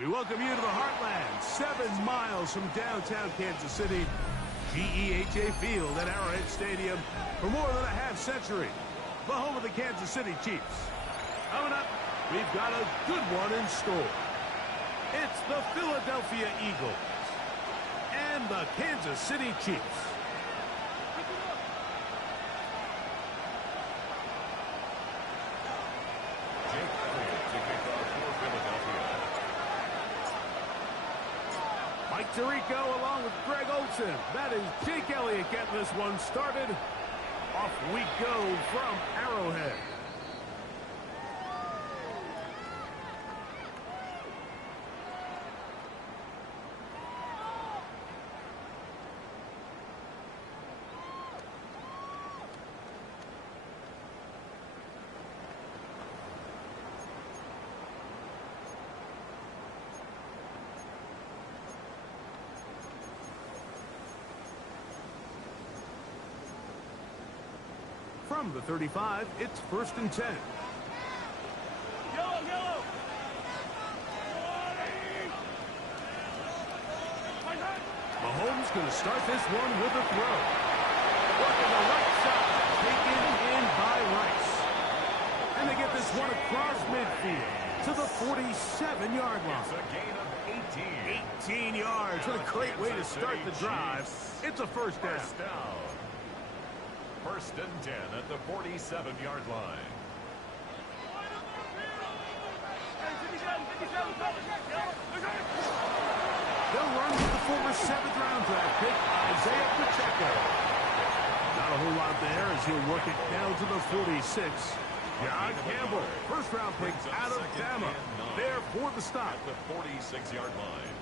We welcome you to the Heartland, 7 miles from downtown Kansas City. GEHA Field at Arrowhead Stadium for more than a half-century. The home of the Kansas City Chiefs. Coming up, we've got a good one in store. It's the Philadelphia Eagles and the Kansas City Chiefs. Mike Tirico along with Greg Olsen. That is Jake Elliott getting this one started. Off we go from Arrowhead. From the 35, it's 1st and 10. Yellow. Mahomes going to start this one with a throw. Working the right side, taken in by Rice. And they get this one across midfield to the 47-yard line. It's a gain of 18 yards. What a great way to start the drive. It's a first down. 1st and 10 at the 47-yard line. They'll run with the former 7th-round draft pick, Isaiah Pacheco. Not a whole lot there as he'll work it down to the 46. John Campbell, 1st-round pick out of Bama. There for the stop. At the 46-yard line.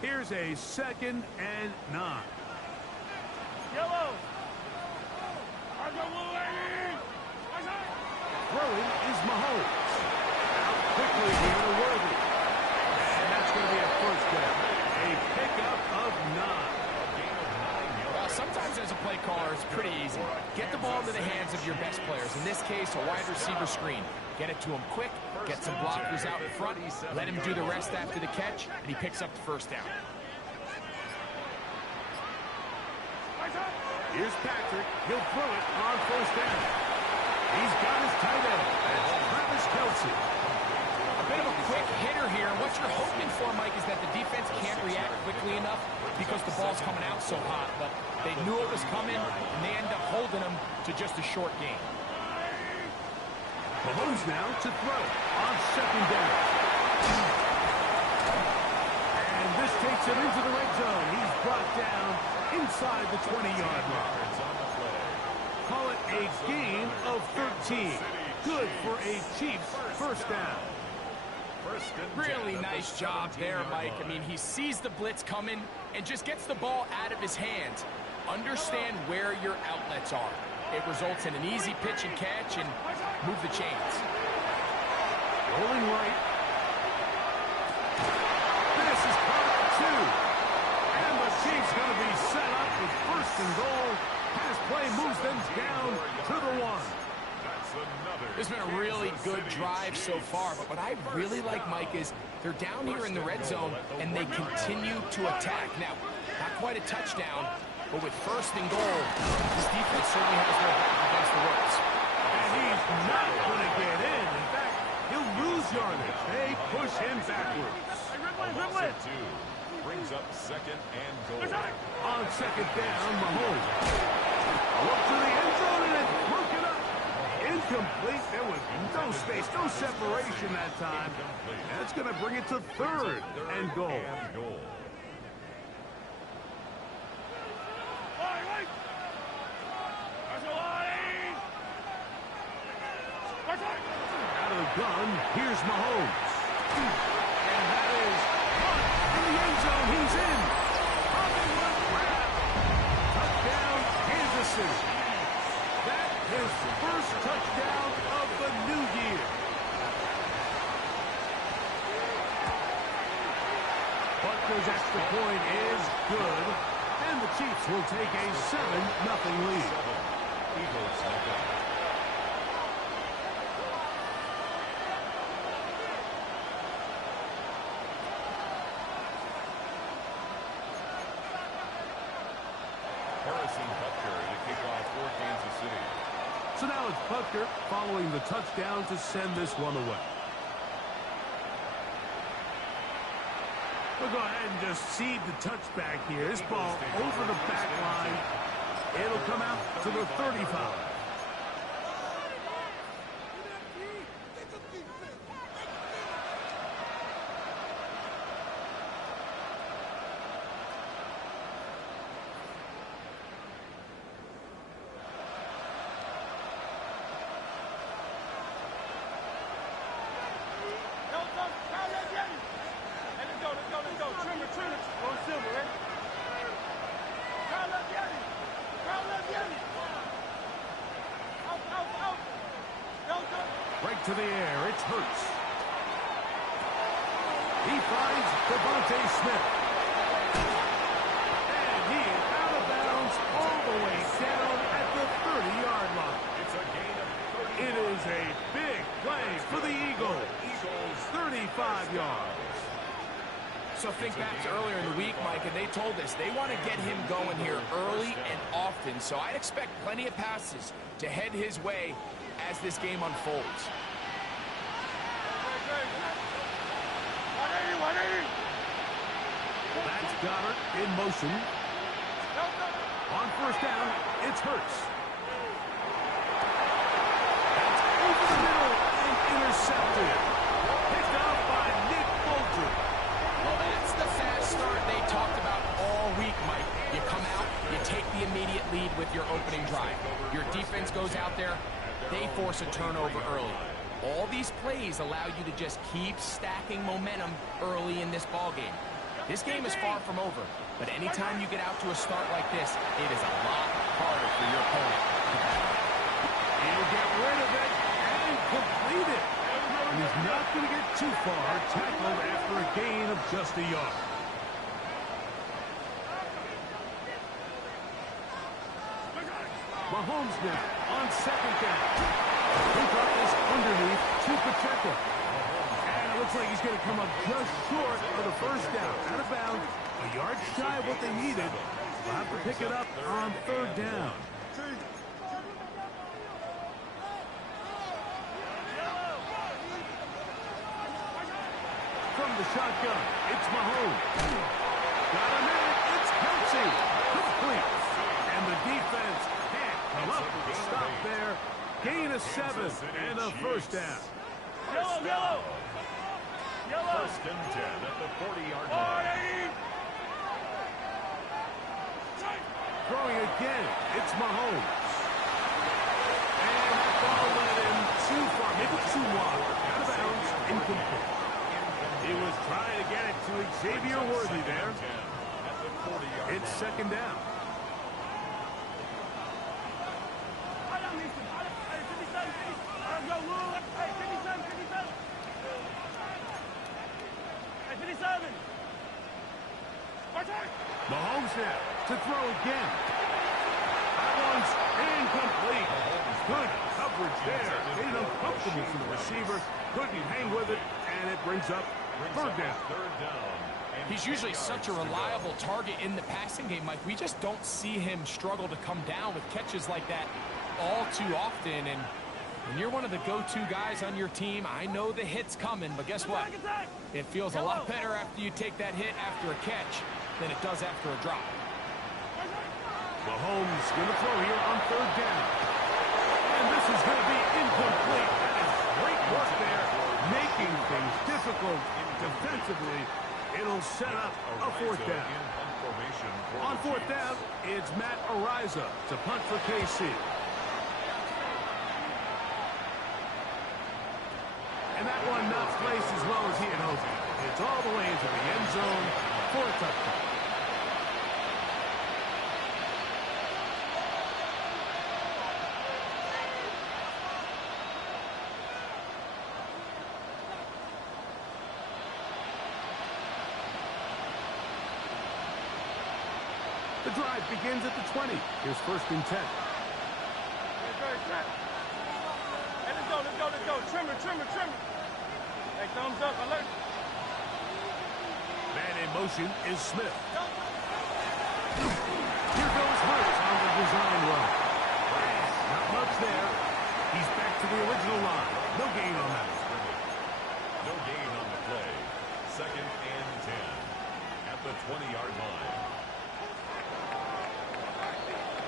Here's a 2nd and 9. Yellow. Throwing is Mahomes. Out quickly here to Worthy. And that's going to be a first down. A pickup of 9. Well, sometimes as a play caller, it's pretty easy. Get the ball into the hands of your best players. In this case, a wide receiver screen. Get it to him quick, get some blockers out in front, let him do the rest after the catch, and he picks up the first down. Here's Patrick. He'll throw it on 1st down. He's got his tight end. That's Travis Kelce. A bit of a quick hitter here. What you're hoping for, Mike, is that the defense can't react quickly enough because the ball's coming out so hot. But they knew it was coming, and they end up holding them to just a short gain. Mahomes now to throw on 2nd down. And this takes him into the red zone. He's brought down inside the 20-yard line. Call it a gain of 13. Good for a Chiefs first down. Really nice job there, Mike. I mean, he sees the blitz coming and just gets the ball out of his hands. Understand where your outlets are. It results in an easy pitch and catch and move the chains. Rolling right. This is caught 2. And the Chiefs going to be set up with 1st and goal. Pass play moves them down to the 1. It's been a really good drive so far, but what I really like, Mike, is they're down here in the red zone, and they continue to attack. Now, not quite a touchdown, but with 1st and goal, this defense certainly has their back against the ropes. And he's not going to get in. In fact, he'll lose yardage. They push him backwards. Brings up 2nd and goal. On 2nd down, Mahomes. Look to the end zone and it's broken up. Incomplete. There was no space, no separation that time. That's going to bring it to 3rd and goal. Out of the gun, here's Mahomes. And that is caught in the end zone. He's in. Hollywood Brown. Touchdown, Kansas City. That is the first touchdown of the new year. Butker's extra point is good. And the Chiefs will take a 7-0 lead. So now it's Butker following the touchdown to send this one away. We'll go ahead and just seed the touchback here. This ball over the back line. It'll come out to the 35. Right to the air, it's Hurts. He finds Devontae Smith. And he is out of bounds all the way down at the 30-yard line. It's a gain of 30. It is a big play for the Eagles. 35 yards. So think back to earlier in the week, Mike, and they told us they want to get him going here early and often. So I'd expect plenty of passes to head his way as this game unfolds. That's Goddard in motion. On first down, it's Hurts. That's over the middle and intercepted. Picked up by Nick Bolton. Well, that's the fast start they talked about all week, Mike. You come out, you take the immediate lead with your opening drive. Your defense goes out there, they force a turnover early. All these plays allow you to just keep stacking momentum early in this ballgame. This game is far from over, but anytime you get out to a start like this, it is a lot harder for your opponent to battle. He'll get rid of it and complete it. And he's not going to get too far, tackled after a gain of just a yard. Mahomes now on second down. Cooper is underneath to Pacheco. And it looks like he's going to come up just short of the first down. Out of bounds, a yard shy of what they needed. They'll have to pick it up on third down. From the shotgun, it's Mahomes. Got a man, it's Kelsey. Complete. And the defense can't come up with a stop there. Gain of 7 and a first down. Yellow. First and 10 at the 40-yard line. Throwing again, it's Mahomes. And that ball led him too far, maybe too wide. Out of bounds, incomplete. He was trying to get it to Xavier Worthy there. It's second down. Mahomes now to throw again. That one's incomplete. Good coverage there. Made it uncomfortable for the receiver. Couldn't hang with it, and it brings up third down. He's usually such a reliable target in the passing game, Mike. We just don't see him struggle to come down with catches like that all too often. And when you're one of the go-to guys on your team, I know the hit's coming, but guess what? It feels a lot better after you take that hit after a catch than it does after a drop. Mahomes going to throw here on third down. And this is going to be incomplete. That is great work there, making things difficult defensively. It'll set up a fourth down. On fourth down, it's Matt Araiza to punt for KC. And that one not placed as well as he had hoped. It's all the way into the end zone for a touchdown. The drive begins at the 20. Here's first and 10. Hey, let's go. Trimmer. Hey, thumbs up, alert. Man in motion is Smith. Here goes Hurts on the design run. Not much there. He's back to the original line. No gain on that. No gain on the play. 2nd and 10 at the 20-yard line.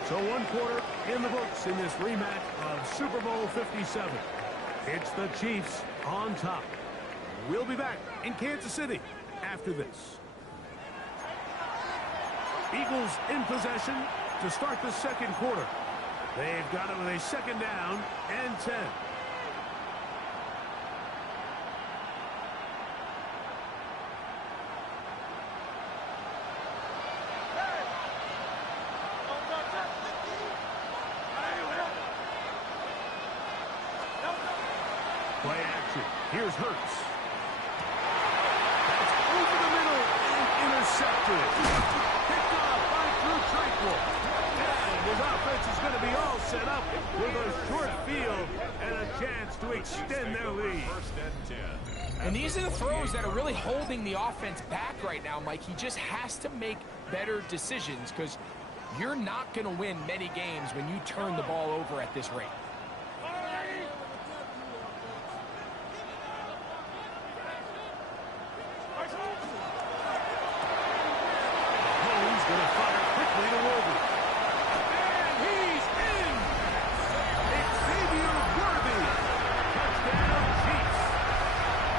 So 1 quarter in the books in this rematch of Super Bowl 57. It's the Chiefs on top. We'll be back in Kansas City after this. Eagles in possession to start the 2nd quarter. They've got it with a 2nd down and 10. Play action. Here's Hurts. That's over the middle and intercepted. Picked off by Drew Tranquill. And his offense is going to be all set up with a short field and a chance to extend their lead. 1st and 10. And these are the throws that are really holding the offense back right now, Mike. He just has to make better decisions because you're not going to win many games when you turn the ball over at this rate. Holmes going to fire quickly to Wolverine. And he's in! Xavier Worthy. Touchdown, Chiefs.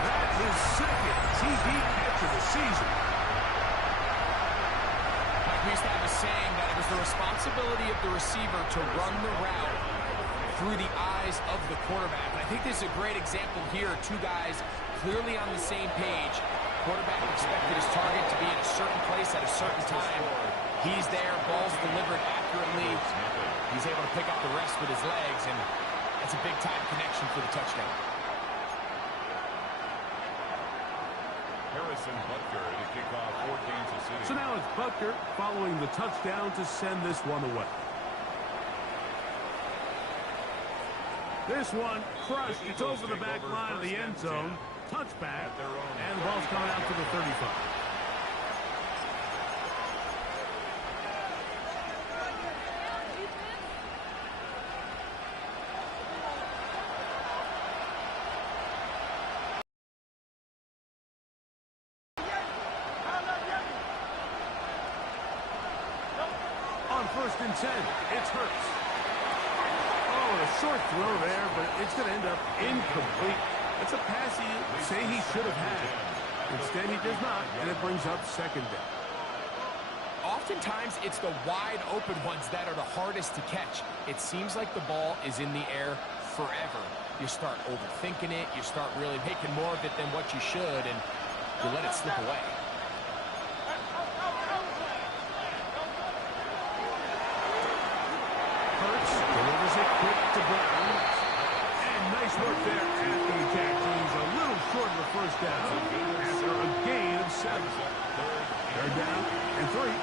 That's his 2nd TD catch of the season. Like we used to have a saying that it was the responsibility of the receiver to run the route through the eyes of the quarterback. And I think this is a great example here. 2 guys clearly on the same page. Quarterback expected his target to be in a certain place at a certain time. He's there, ball's delivered accurately. He's able to pick up the rest with his legs, and that's a big-time connection for the touchdown. Harrison Butker to kick off for Kansas City. So now it's Butker following the touchdown to send this one away. This one crushed. It's over the back line of the end zone. Touchback, and the ball's coming out to the 35. On 1st and 10, it's Hurts. Oh, a short throw there, but it's going to end up incomplete. It's a pass you say he should have had. Instead, he does not, and it brings up 2nd down. Oftentimes, it's the wide open ones that are the hardest to catch. It seems like the ball is in the air forever. You start overthinking it. You start really making more of it than what you should, and you let it slip away. Hurts delivers it quick to Brown. And nice work there after the catch. He's a little short of the 1st down after a gain of 7. 3rd down and 3.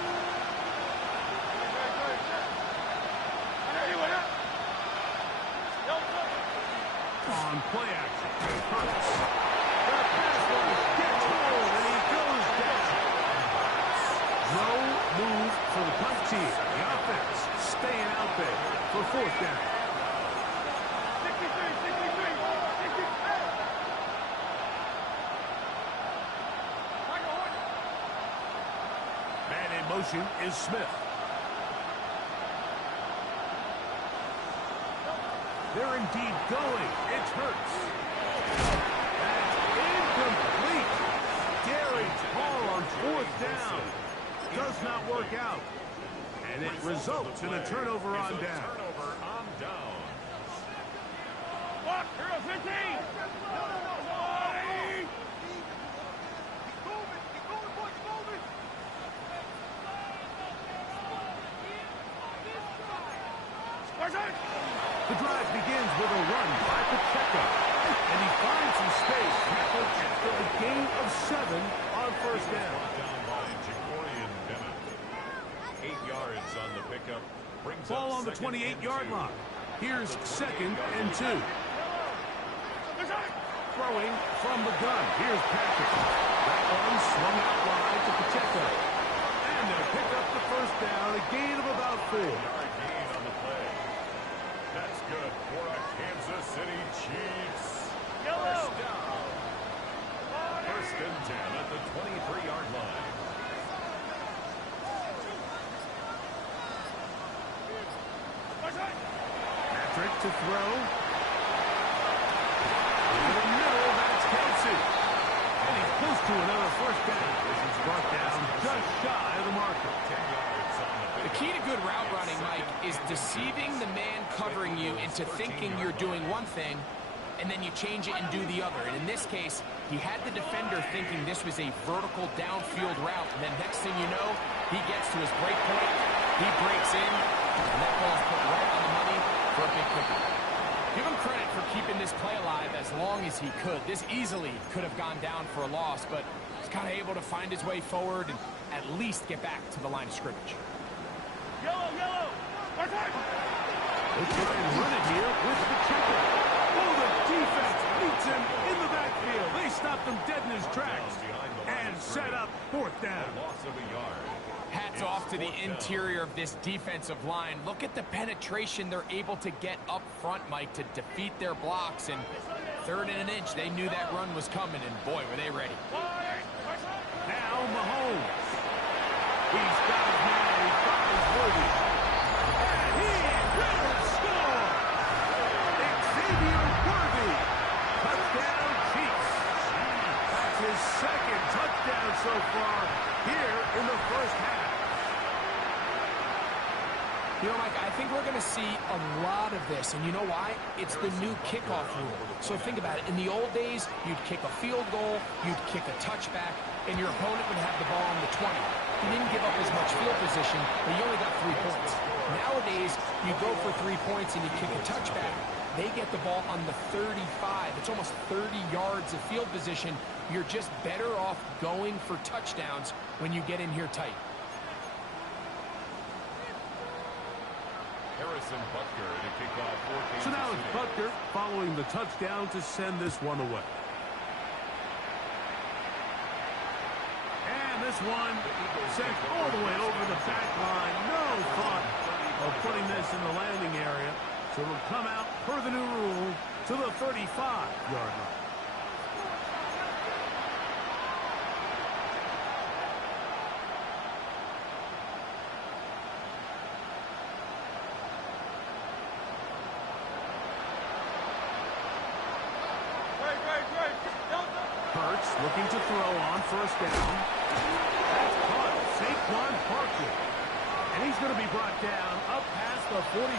On play action, Hurts. The pass rush gets hold, and he goes down. No move for the punt team. The offense staying out there for 4th down. Man in motion is Smith. They're indeed going. It's Hurts. That's incomplete. Gary Hall on 4th down. Does not work out. And it results in a turnover on down. Turnover on down. Walk, Hero 15! The drive begins with a run by Pacheco. And he finds some space tackled after a gain of 7 on 1st down. Down by Jacorian Bennett. 8 yards on the pickup. Brings Ball up on the 28-yard line. Here's 2nd and 2. Throwing from the gun. Here's Patrick. That one swung out wide to Pacheco. And they'll pick up the 1st down. A gain of about 4. Yard gain on the play. That's good for a Kansas City Chiefs. Yellow. First down. First and 10 at the 23-yard line. Patrick to throw. In the middle, that's Kelsey. And he's close to another first down. This is brought down just shy of the marker. 10 yards on the The key to good route running, Mike, is deceiving the man covering you into thinking you're doing one thing, and then you change it and do the other. And in this case, he had the defender thinking this was a vertical downfield route. And then next thing you know, he gets to his break point, he breaks in, and that ball's put right on the money for a big pickup. Give him credit for keeping this play alive as long as he could. This easily could have gone down for a loss, but he's kind of able to find his way forward and at least get back to the line of scrimmage. Yellow, yellow. They try and run it here with the kicker. Oh, the defense meets him in the backfield. They stopped him dead in his tracks and set up fourth down. loss of a yard. Hats off to the interior of this defensive line. Look at the penetration they're able to get up front, Mike, to defeat their blocks. And third and an inch, they knew that run was coming, and boy, were they ready. Now Mahomes. He's got his man. He finds Worthy. And he will score. Xavier Worthy. Touchdown Chiefs. That's his second touchdown so far here in the first half. You know, Mike, I think we're going to see a lot of this, and you know why? It's the new kickoff rule. So think about it. In the old days, you'd kick a field goal, you'd kick a touchback, and your opponent would have the ball on the 20. You didn't give up as much field position, but you only got 3 points. Nowadays, you go for 3 points and you kick a touchback. They get the ball on the 35. It's almost 30 yards of field position. You're just better off going for touchdowns when you get in here tight. Harrison Butker to kick off for Kansas So now it's City. Butker following the touchdown to send this one away. And this one sent all the way over the back line. No thought of putting this in the landing area. So it'll come out per the new rule to the 35-yard line. Hurts looking to throw on first down. That's caught. Saquon Barkley. And he's going to be brought down up past the 45.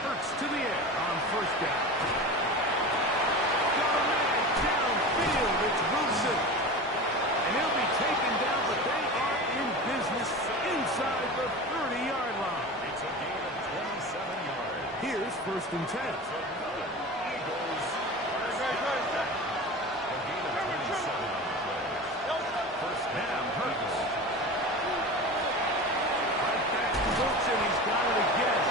Hurts to the air on first down. Got a man downfield. It's Wilson. And he'll be taken down, but they are in business inside the 30-yard line. It's a gain of 27 yards. Here's first and 10. So Eagles a gain of 27 on the play. First down, Hurts. Right back to Wilson. He's got it again.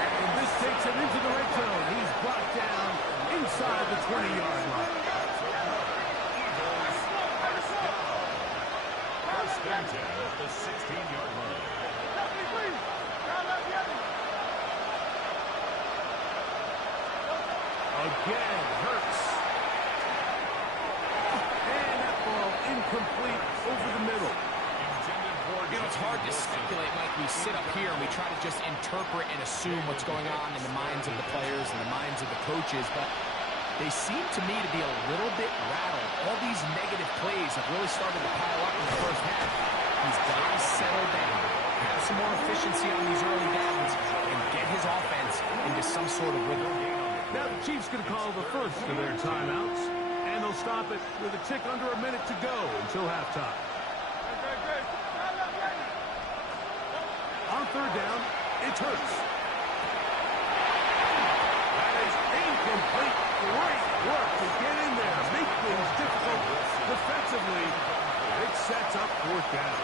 And this takes him into the red zone. He's brought down inside the 20-yard line. First and 10 at the 16-yard line. Again, Hurts. And that ball incomplete over the middle. Intended for You know, it's hard to speculate, Mike. We sit up here and we try to just interpret and assume what's going on in the minds of the players and the minds of the coaches, but they seem to me to be a little bit rattled. All these negative plays have really started to pile up in the first half. He's got to settle down, have some more efficiency on these early downs, and get his offense into some sort of rhythm. Now the Chiefs going to call the first of their timeouts, and they'll stop it with a tick under a minute to go until halftime. On third down, it's Hurts. That is incomplete. Great work to get in there, make things difficult defensively. It sets up fourth down.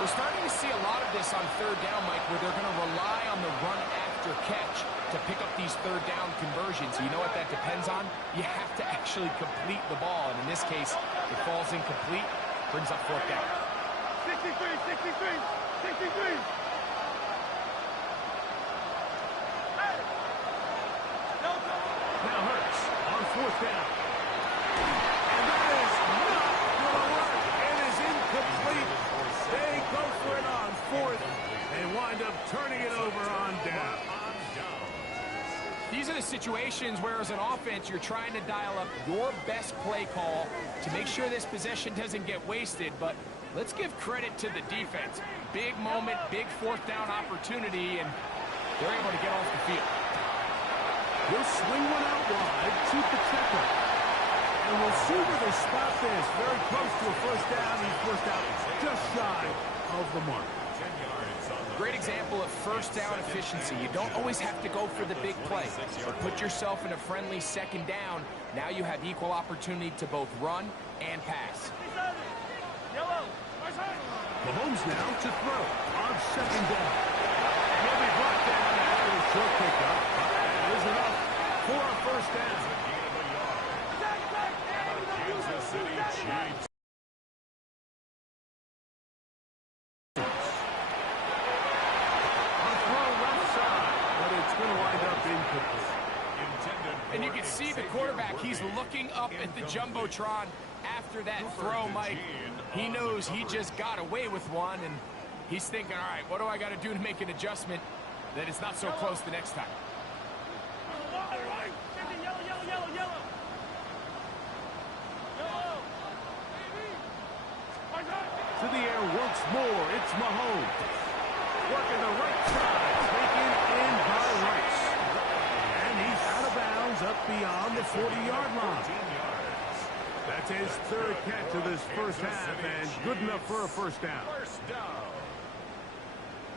We're starting to see a lot of this on third down, Mike, where they're going to rely on the run after catch to pick up these third down conversions. You know what that depends on? You have to actually complete the ball, and in this case, it falls incomplete. Brings up fourth down. 63, 63, 63. Hey! Now Hurts on fourth down. And that is not going to work. It is incomplete. They go for it on fourth and wind up turning it over on down. These are the situations where, as an offense, you're trying to dial up your best play call to make sure this possession doesn't get wasted. But let's give credit to the defense. Big moment, big fourth down opportunity, and they're able to get off the field. We'll swing one out wide to Pacheco. And we'll see where they spot this. Very close to a first down. He's first out just shy of the mark. Great example of first down efficiency. You don't always have to go for the big play, but put yourself in a friendly second down. Now you have equal opportunity to both run and pass. Mahomes now to throw on second down. He'll be brought down after a short pickup. That is enough for a first down. Kansas City Chiefs. And you can see the quarterback, he's looking up at the Jumbotron after that throw, Mike. He knows he just got away with one, and he's thinking, all right, what do I got to do to make an adjustment that it's not so close the next time? To the air once more, it's Mahomes. Working the right side, taken in by Rice. And he's out of bounds up beyond the 40-yard line. That's his third catch of this first half, and good enough for a first down. First down.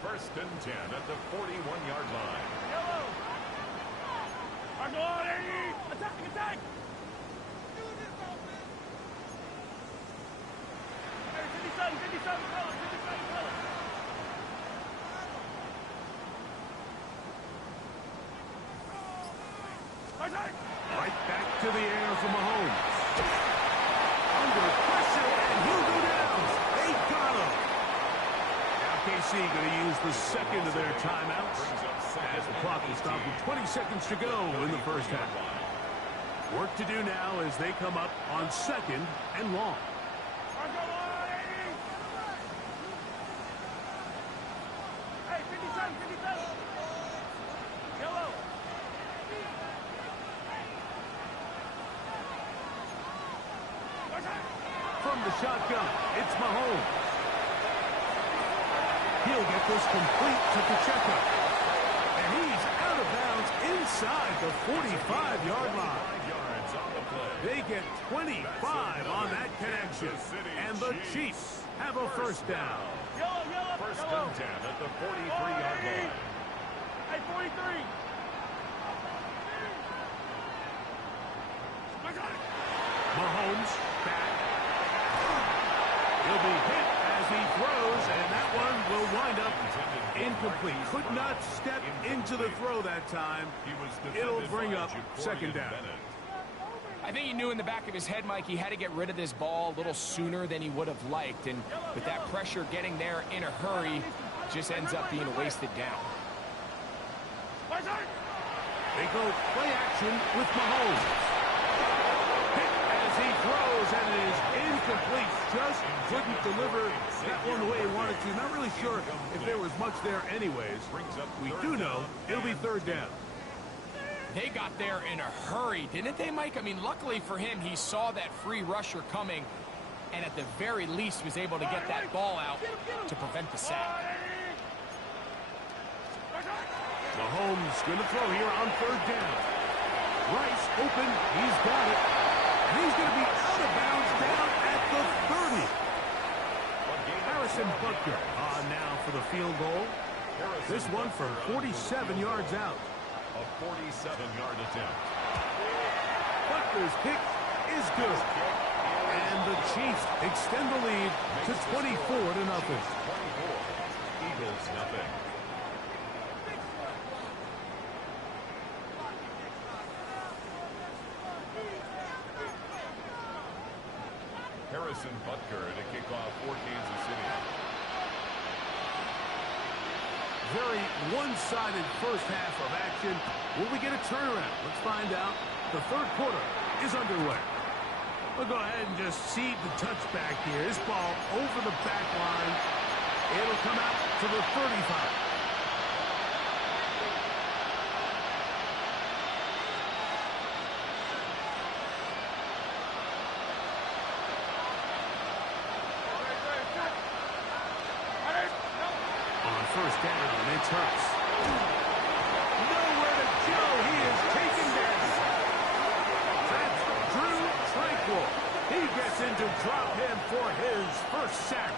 First and 10 at the 41-yard line. Attack, attack! Hey, 57, fellas, 57, fellas. Right back to the air for Mahomes. Under pressure, and he'll go down. They got him. Now KC going to use the second of their timeouts as the clock will stop with 20 seconds to go in the first half. Work to do now as they come up on second and long. Hey, 57, 57. Yellow. From the shotgun, it's Mahomes. He'll get this complete to Pacheco. And he's out of bounds inside the 45-yard line. They get 25 on that connection. And the Chiefs have a first down. First and 10 at the 43-yard line. Hey, 43. Mahomes back. He'll be hit as he throws, and that one will wind up incomplete. Could not step into the throw that time. It'll bring up second down. I think he knew in the back of his head, Mike, he had to get rid of this ball a little sooner than he would have liked. And with that pressure getting there in a hurry, just ends up being a wasted down. They go play action with Mahomes. Hit as he throws, and it is incomplete. Just couldn't deliver that one the way he wanted to. Not really sure if there was much there anyways. We do know it'll be third down. They got there in a hurry, didn't they, Mike? I mean, luckily for him, he saw that free rusher coming, and at the very least was able to get that ball out to prevent the sack. Mahomes going to throw here on third down. Rice open. He's got it. And he's going to be out of bounds down at the 30. Harrison Butker on now for the field goal. This one from 47 yards out. A 47-yard attempt. Butker's kick is good. And the Chiefs extend the lead to 24-0. 24. Eagles nothing. Harrison Butker to kick off for Kansas City. Very one-sided first half of action. Will we get a turnaround? Let's find out. The third quarter is underway. We'll go ahead and just seed the touchback here. This ball over the back line. It'll come out to the 35. First down, it's Hurts. Nowhere to go. He is taken down. That's Drew Tranquill. He gets into drop him for his first sack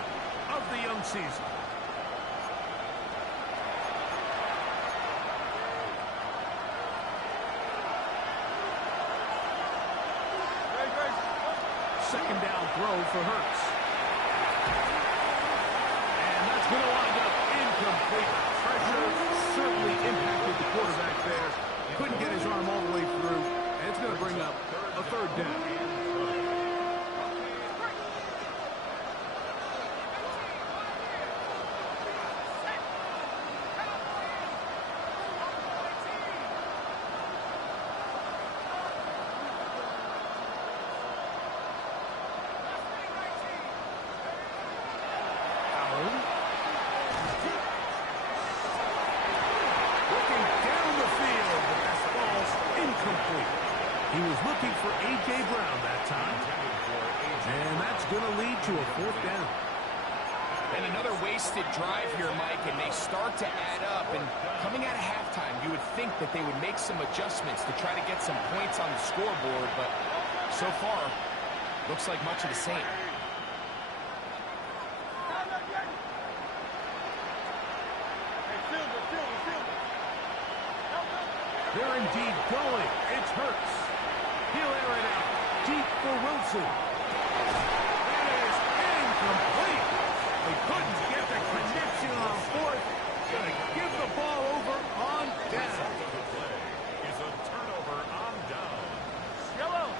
of the young season. Second down throw for Hurts. And that's going to wind up incomplete. Pressure certainly impacted the quarterback there. Couldn't get his arm all the way through. And it's going to bring up a third down. He was looking for A.J. Brown that time. And that's going to lead to a fourth down. And another wasted drive here, Mike, and they start to add up. And coming out of halftime, you would think that they would make some adjustments to try to get some points on the scoreboard, but so far, looks like much of the same. They're indeed going. It's Hurts. He'll air it out deep for Wilson. That is incomplete. They couldn't get the connection on fourth. Going to give the ball over on down. The play is a turnover on down. Yellow.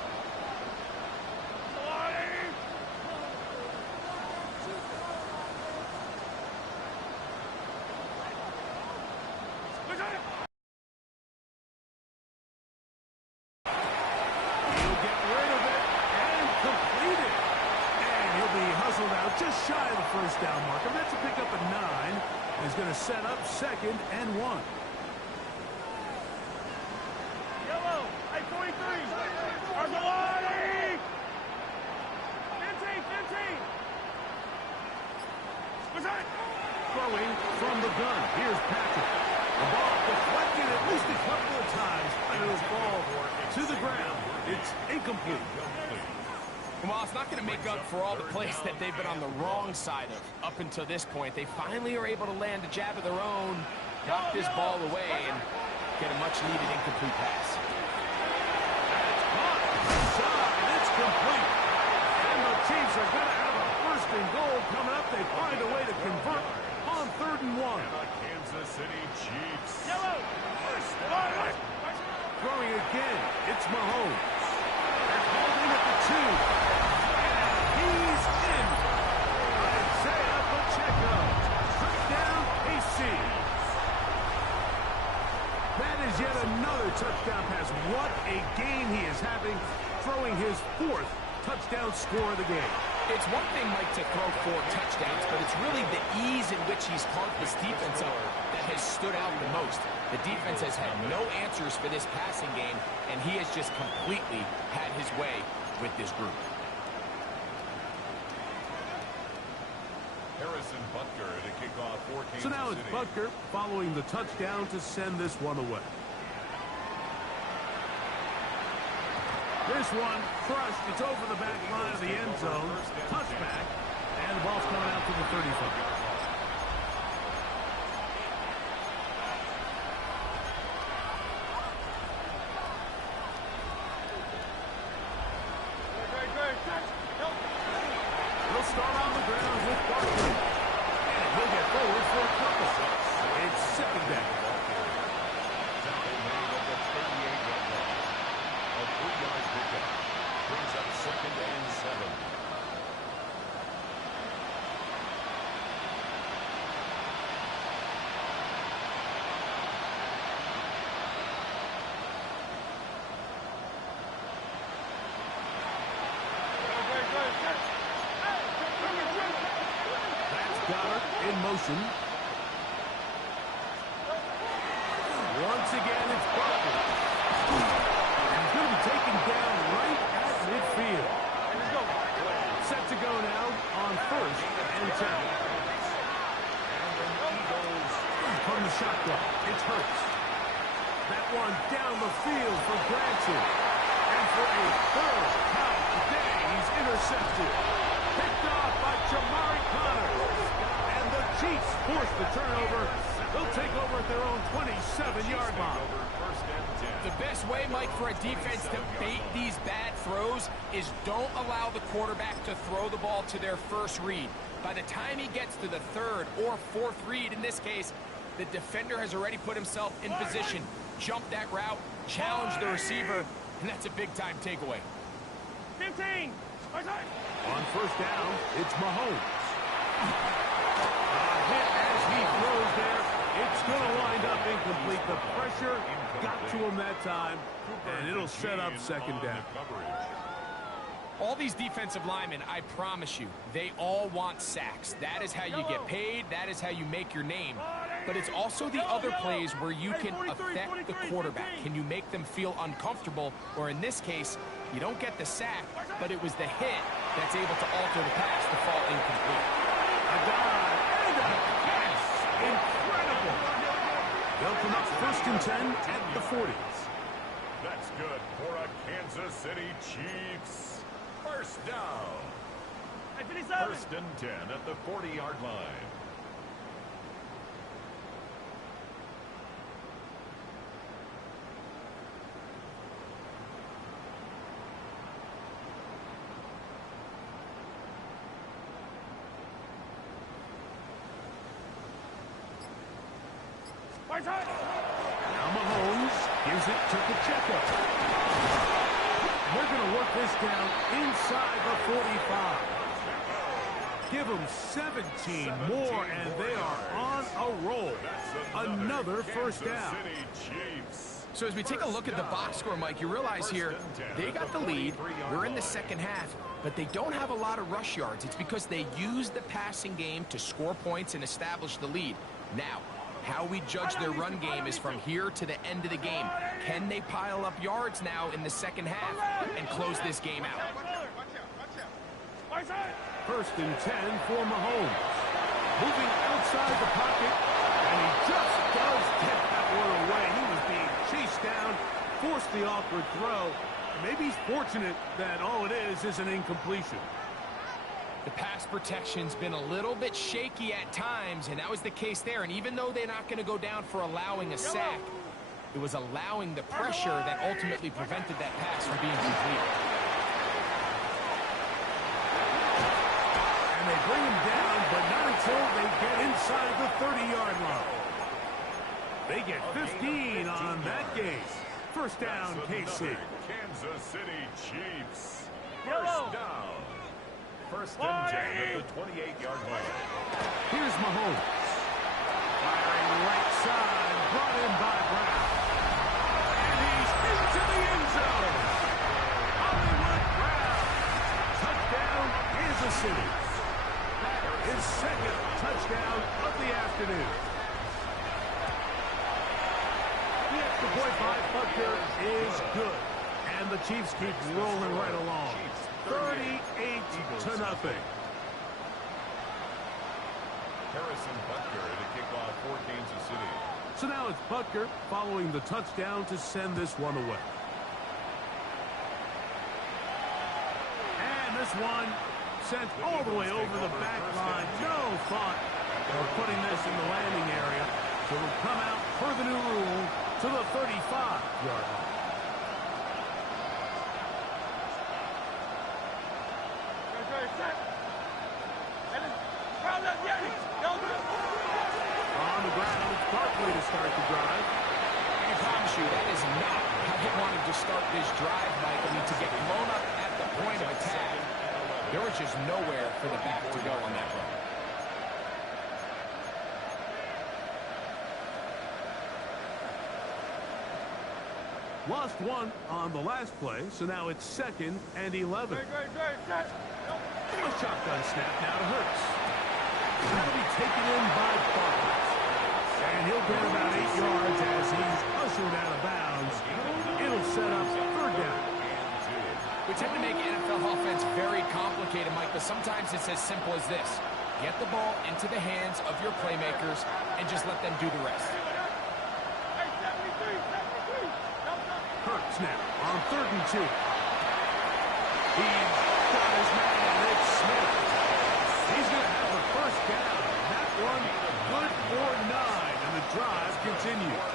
Just shy of the first down marker. That's a pickup at 9. He's going to set up second and 1. Yellow. Hey, 23. Argolani. 15. Throwing from the gun. Here's Patrick. The ball deflected at least a couple of times. And it'll fall to the ground. It's incomplete. Well, it's not going to make up for all the plays that they've been on the wrong side of up until this point. They finally are able to land a jab of their own, knock this ball away, and get a much-needed incomplete pass. That's caught inside. It's complete. And the Chiefs are going to have a first and goal coming up. They find a way to convert on 3rd and 1. The Kansas City Chiefs. Yellow. Throwing again. It's Mahomes. They're holding at the 2. He's in. Isaiah Pacheco. Touchdown, KC. That is yet another touchdown pass. What a game he is having, throwing his 4th touchdown score of the game. It's one thing, Mike, to throw 4 touchdowns, but it's really the ease in which he's carved this defense up that has stood out the most. The defense has had no answers for this passing game, and he has just completely had his way with this group. Harrison Butker to kick off for Kansas City. So now it's Butker following the touchdown to send this one away. This one crushed. It's over the back line of the end zone. Touchback. And the ball's coming out to the 35. He'll start on the ground with Barkley. And he'll get forward for a couple. It's second down. Tackle made at the 38-yard line. A 3-yard pickup brings up 2nd and 7. in motion. Once again, it's Barkley. And he's going to be taken down right at midfield. Set to go now on 1st and 10. From the shotgun, it's Hurts. That one down the field for Granson. And for a 3rd time today, he's intercepted. Picked off by Jamari Connors. And the Chiefs force the turnover. They'll take over at their own 27-yard line. The best way, Mike, for a defense to bait these bad throws is don't allow the quarterback to throw the ball to their first read. By the time he gets to the 3rd or 4th read, in this case, the defender has already put himself in position, jumped that route, challenged the receiver, and that's a big-time takeaway. 15. On 1st down, it's Mahomes. A hit as he throws there. It's going to wind up incomplete. The pressure got to him that time, and it'll set up 2nd down. All these defensive linemen, I promise you, they all want sacks. That is how you get paid. That is how you make your name. But it's also the other plays where you can affect the quarterback. Can you make them feel uncomfortable? Or in this case, you don't get the sack, but it was the hit that's able to alter the pass to fall incomplete. A dive and a pass. Incredible. They'll come up 1st and 10 at the 40s. That's good for a Kansas City Chiefs. 1st down. 1st and 10 at the 40-yard line. Now Mahomes gives it to Pacheco. They're going to work this down inside the 45. Give them 17 more, and they are on a roll. Another 1st down. So as we take a look at the box score, Mike, you realize here they got the lead. We're in the 2nd half, but they don't have a lot of rush yards. It's because they use the passing game to score points and establish the lead. Now, how we judge their run game is from here to the end of the game. Can they pile up yards now in the 2nd half and close this game out? 1st and 10 for Mahomes. Moving outside the pocket, and he just does get that one away. He was being chased down, forced the awkward throw. Maybe he's fortunate that all it is an incompletion. The pass protection's been a little bit shaky at times, and that was the case there. And even though they're not going to go down for allowing a sack, it was allowing the pressure that ultimately prevented that pass from being complete. And they bring him down, but not until they get inside the 30-yard line. They get 15 on that game. 1st down, KC. Kansas City Chiefs. 1st down. 1st and 10 at the 28-yard line. Here's Mahomes. Firing right side, brought in by Brown. And he's into the end zone. Hollywood Brown. Touchdown, Kansas City. His 2nd touchdown of the afternoon. The extra point by Butker is good. And the Chiefs keep rolling right along. 38-0. Harrison Butker to kick off for Kansas City. So now it's Butker following the touchdown to send this one away. And this one sent all the way over the back line. No thought of putting this in the landing area. So it'll come out per the new rule to the 35-yard line. On the ground, it's Barkley to start the drive. I promise you, that is not how they wanted to start this drive, Mike. I mean, to get blown up at the point of attack, there was just nowhere for the back to go on that run. Lost one on the last play, so now it's 2nd and 11. A shotgun snap now to Hurts. That'll be taken in by Barkley. And he'll get about 8 yards as he's ushered out of bounds. It'll set up third down. We tend to make NFL offense very complicated, Mike, but sometimes it's as simple as this. Get the ball into the hands of your playmakers and just let them do the rest. Hurts now on 3rd and 2. He's got his man, it's Smith. He's going to have the first down. That one good for 9, and the drive continues.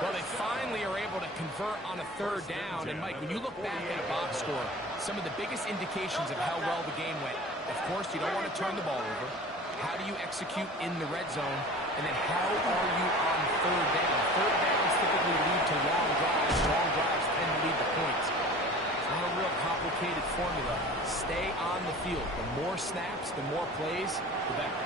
Well, they finally are able to convert on a 3rd down. And, Mike, when you look back at a box score, some of the biggest indications of how well the game went, of course, you don't want to turn the ball over. How do you execute in the red zone? And then how are you on 3rd down? 3rd downs typically lead to long drives. Long drives tend to lead to points. It's not a real complicated formula. Stay on the field. The more snaps, the more plays, the better.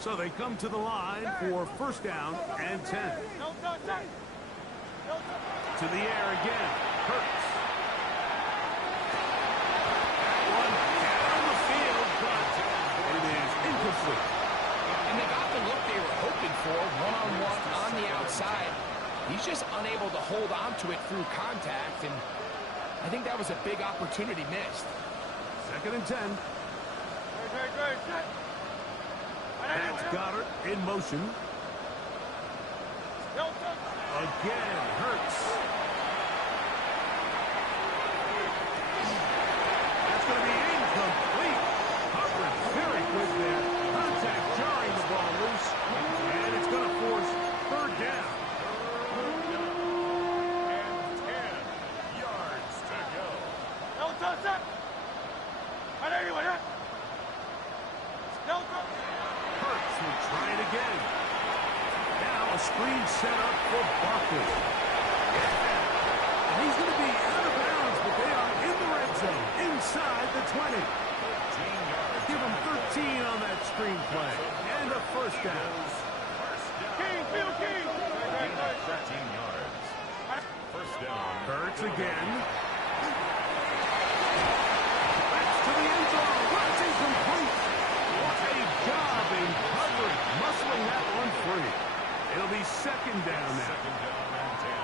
So they come to the line for first down and 10. To the air again. Hurts. That one down the field, but it is incomplete. And they got the look they were hoping for, one-on-one on the outside. He's just unable to hold on to it through contact, and I think that was a big opportunity missed. 2nd and 10. That's Goddard in motion. Again, Hurts. That's going to be incomplete. Coverage very good there. Contact jarring the ball loose. And it's going to force 3rd down. And 10 yards to go. Hurts will try it again. Now a screen set up for Barkley. And he's going to be out of bounds, but they are in the red zone, inside the 20. Give him 13 on that screen play. And a first down. King, field King. 13 yards. First down. Hurts again. That's to the end zone. That's incomplete. What a job in coverage, muscling that one free. It'll be 2nd down now. 2nd down and 10.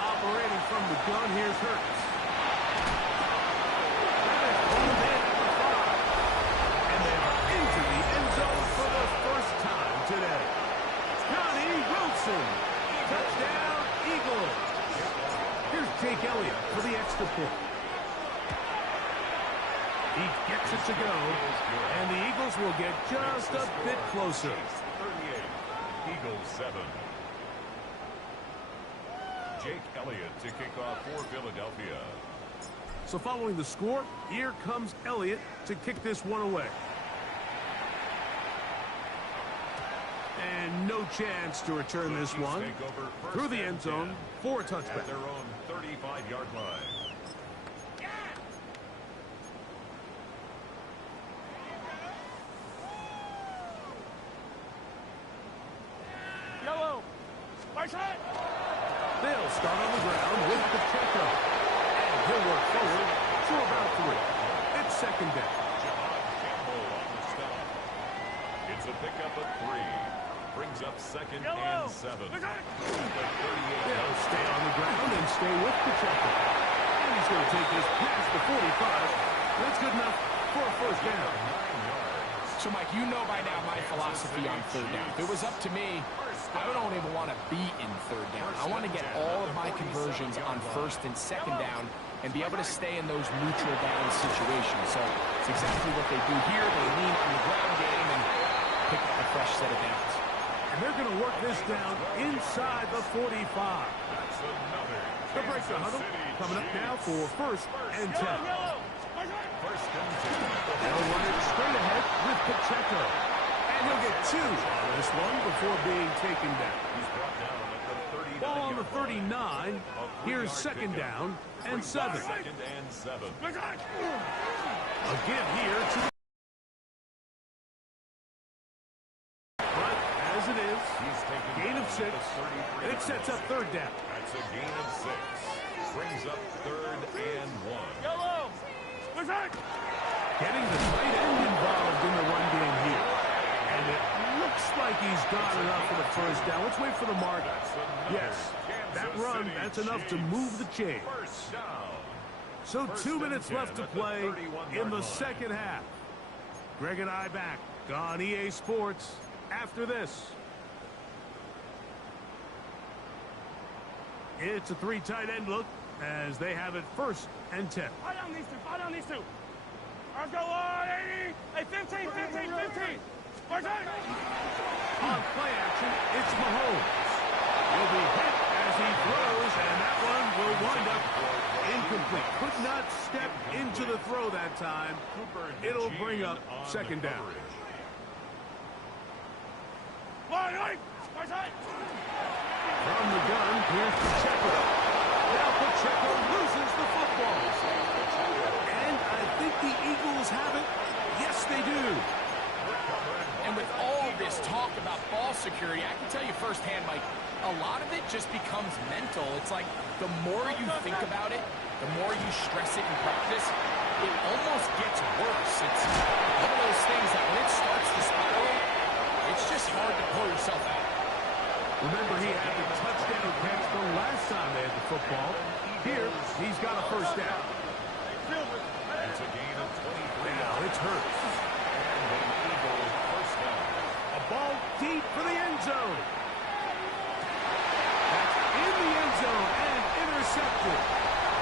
Operating from the gun, here's Hurts. That is pulled in at the 5. And they are into the end zone for the first time today. Johnny Wilson. Touchdown, Eagles. Here's Jake Elliott for the extra point. He gets it to go, and the Eagles will get just a bit closer. 38, Eagles 7. Jake Elliott to kick off for Philadelphia. So following the score, here comes Elliott to kick this one away. And no chance to return this one through the end zone for a touchback. At their own 35-yard line. Yellow. They'll start on the ground with Pacheco. And he'll work forward for about 3. It's 2nd down. Campbell on the stop. It's a pickup of 3. Brings up 2nd and 7. They'll stay on the ground and stay with Pacheco. And he's going to take this past the 45. That's good enough for a first down. So, Mike, you know by now my philosophy on 3rd down. If it was up to me, I don't even want to be in 3rd down. I want to get all of my conversions on 1st and 2nd down and be able to stay in those neutral down situations. So it's exactly what they do here. They lean on the ground game and pick up a fresh set of downs. And they're going to work this down inside the 45. The break the huddle coming up now for 1st and 10. They'll run it straight ahead with Pacheco. And he'll get 2 on this one before being taken down. Ball on the 39. Here's 2nd down and 7. A give here to the 6, and it sets up third down. That's a gain of 6. Brings up 3rd and 1. Yellow! Protect! Getting the tight end involved in the run game here. And it looks like he's got enough for the first down. Let's wait for the mark. Yes, that run, that's enough to move the chain. First down. So 2 minutes left to play in the second half. Greg and I back on EA Sports after this. It's a 3 tight end look as they have it 1st and 10. Fight on these two. Fight on these two. Let's go on, 80. Hey, 15. Protect! On play action, it's Mahomes. He'll be hit as he throws, and that one will wind up incomplete. Could not step into the throw that time. It'll bring up 2nd down. Protect! From the gun, here's Pacheco. Now Pacheco loses the football. And I think the Eagles have it. Yes, they do. And with all this talk about ball security, I can tell you firsthand, Mike, a lot of it just becomes mental. It's like the more you think about it, the more you stress it in practice, it almost gets worse. It's one of those things that when it starts to spiral, it's just hard to pull yourself out. Remember, he had the touchdown catch the last time they had the football. Here, he's got a first down. It's a gain of 23. Now it's Hurts. And an Eagles first down. A ball deep for the end zone. That's in the end zone and intercepted.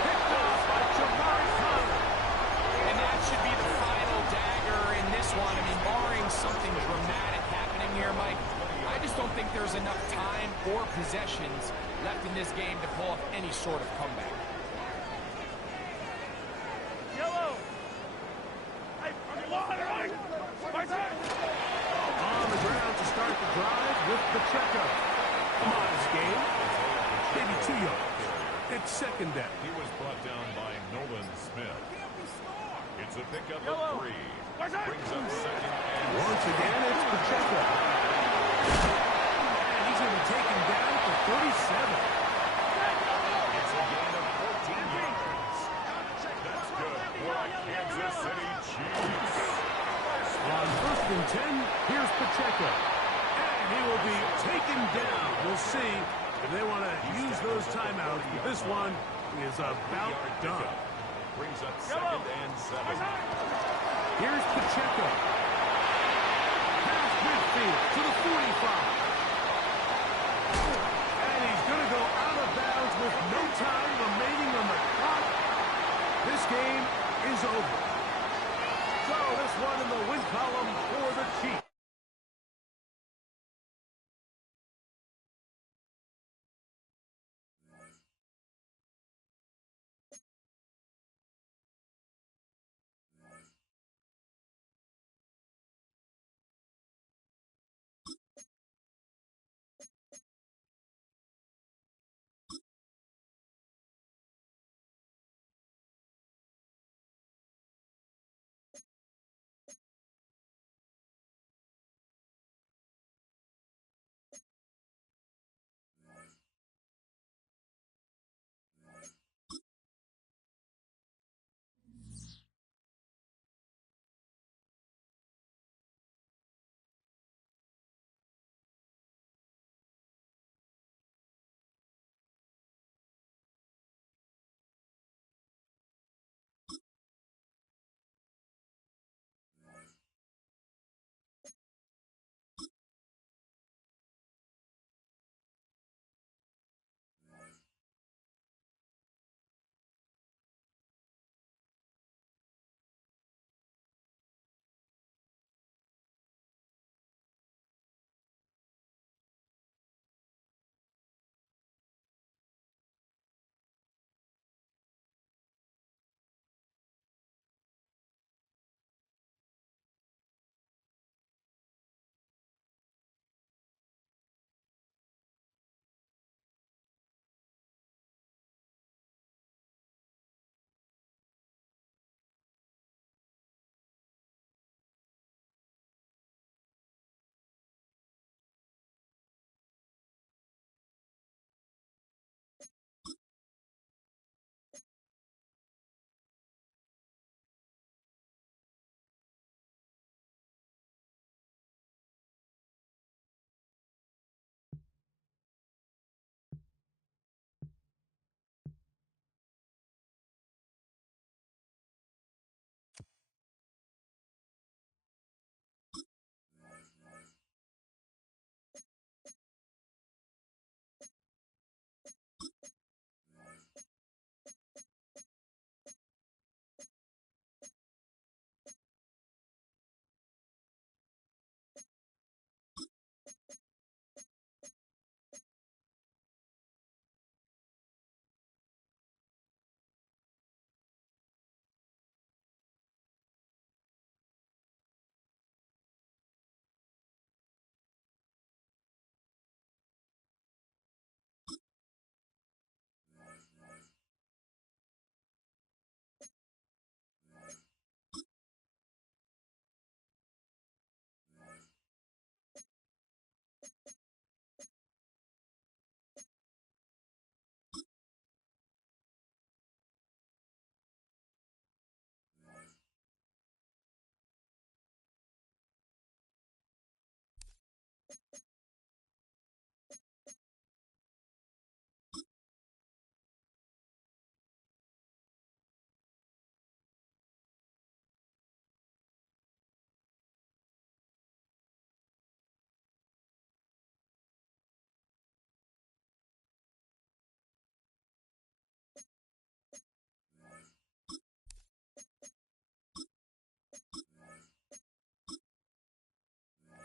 Picked off by Ja'Marr Conner. And that should be the final dagger in this one. I mean, barring something dramatic happening here, Mike, I just don't think there's enough time or possessions left in this game to pull off any sort of comeback. Yellow! Hey, On the ground to start the drive with Pacheco. Come on, this game. Maybe 2 yards. It's 2nd down. He was brought down by Nolan Smith. It's a pickup Yellow. of 3. Brings up 2nd and Once again, it's Pacheco. And he's going to be taken down for 37. it's a gain of 14 yards. That's good for the Kansas City Chiefs. On 1st and 10, here's Pacheco. And he will be taken down. We'll see if they want to use those timeouts. But this one is about done. Brings up 2nd and 7. Here's Pacheco. Past midfield to the 45. And he's going to go out of bounds with no time remaining on the clock. This game is over. So this one in the win column for the Chiefs.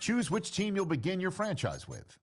Choose which team you'll begin your franchise with.